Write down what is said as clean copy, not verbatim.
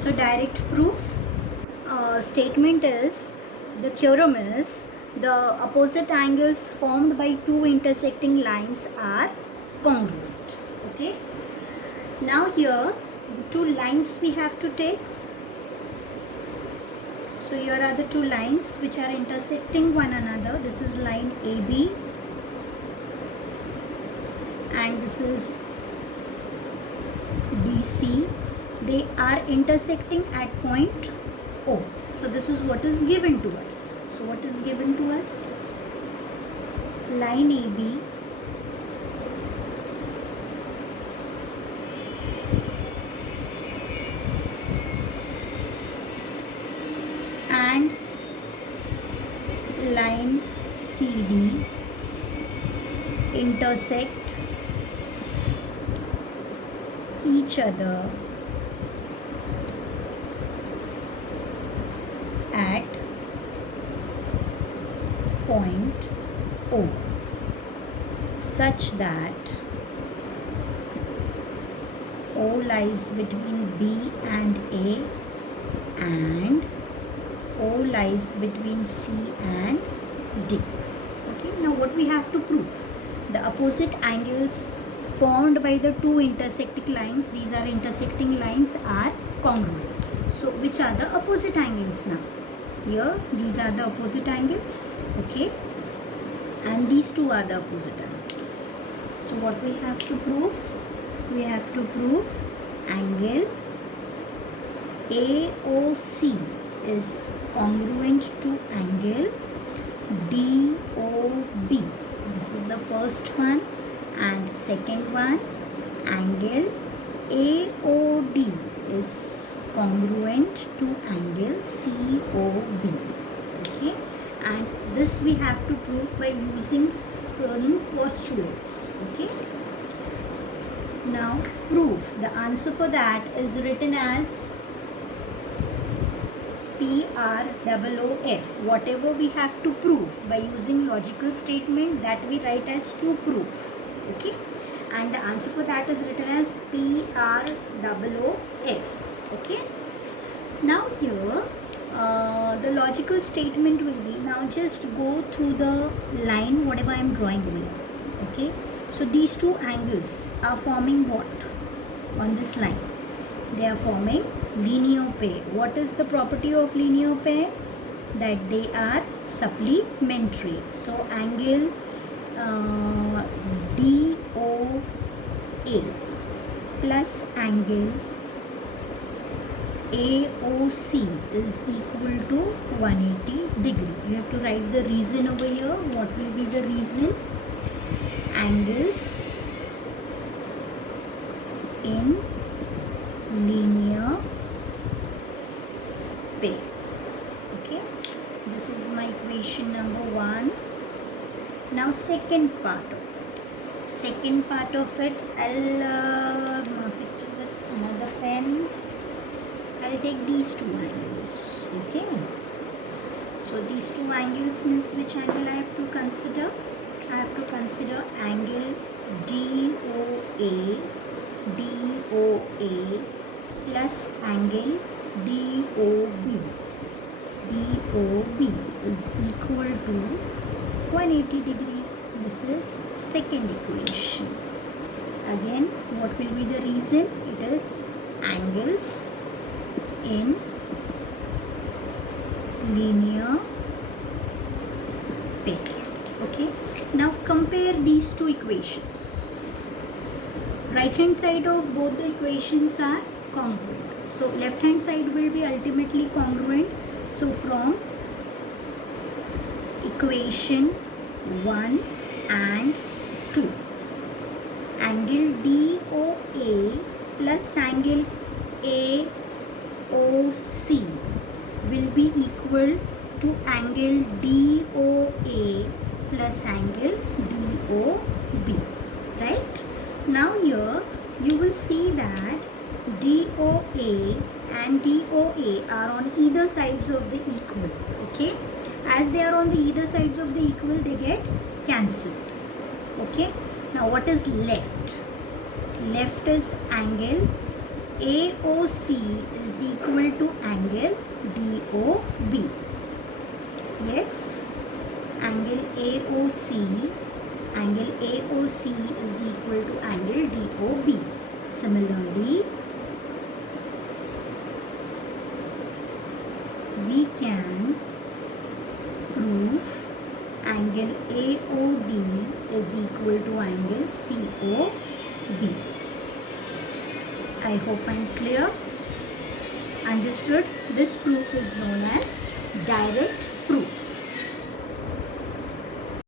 So direct proof statement is, the theorem is, the opposite angles formed by two intersecting lines are congruent. Okay. Now here the two lines we have to take. So here are the two lines which are intersecting one another. This is line AB and this is BC. They are intersecting at point O. So this is what is given to us. So what is given to us? Line AB and line CD intersect each other at point O such that O lies between B and A and O lies between C and D. Okay, now what we have to prove? The opposite angles formed by the two intersecting lines, these are intersecting lines, are congruent. So which are the opposite angles now? Here these are the opposite angles, okay, and these two are the opposite angles. So what we have to prove? We have to prove angle AOC is congruent to angle DOB. This is the first one, and second one, angle AOD is congruent to angle COB. Okay, and this we have to prove by using certain postulates. Okay, now proof. The answer for that is written as PROOF. Whatever we have to prove by using logical statement, that we write as to prove. Okay, and the answer for that is written as PROOF. Okay, now here the logical statement will be, now just go through the line whatever I am drawing over here. Okay, so these two angles are forming what on this line? They are forming linear pair. What is the property of linear pair? That they are supplementary. So angle DOA plus angle AOC is equal to 180 degree. You have to write the reason over here. What will be the reason? Angles in linear pair. Okay, this is my equation number 1. Now second part of it. Second part of it, I'll mark it with another pen. I'll take these two angles. Okay, so these two angles means which angle I have to consider? I have to consider angle DOA plus angle DOB. DOB is equal to 180 degree. This is second equation. Again, what will be the reason? It is angles in linear pair. Okay, now compare these two equations. Right hand side of both the equations are congruent, so left hand side will be ultimately congruent. So from equation 1 and 2, angle DOA plus angle AOC will be equal to angle DOA plus angle DOB, right? Now here you will see that DOA and DOA are on either sides of the equal. Okay, as they are on the either sides of the equal, they get cancelled. Okay, now what is left? Left is angle AOC is equal to angle DOB. Yes, angle AOC is equal to angle DOB. Similarly, we can prove angle AOD is equal to angle COB. I hope I'm clear. Understood? This proof is known as direct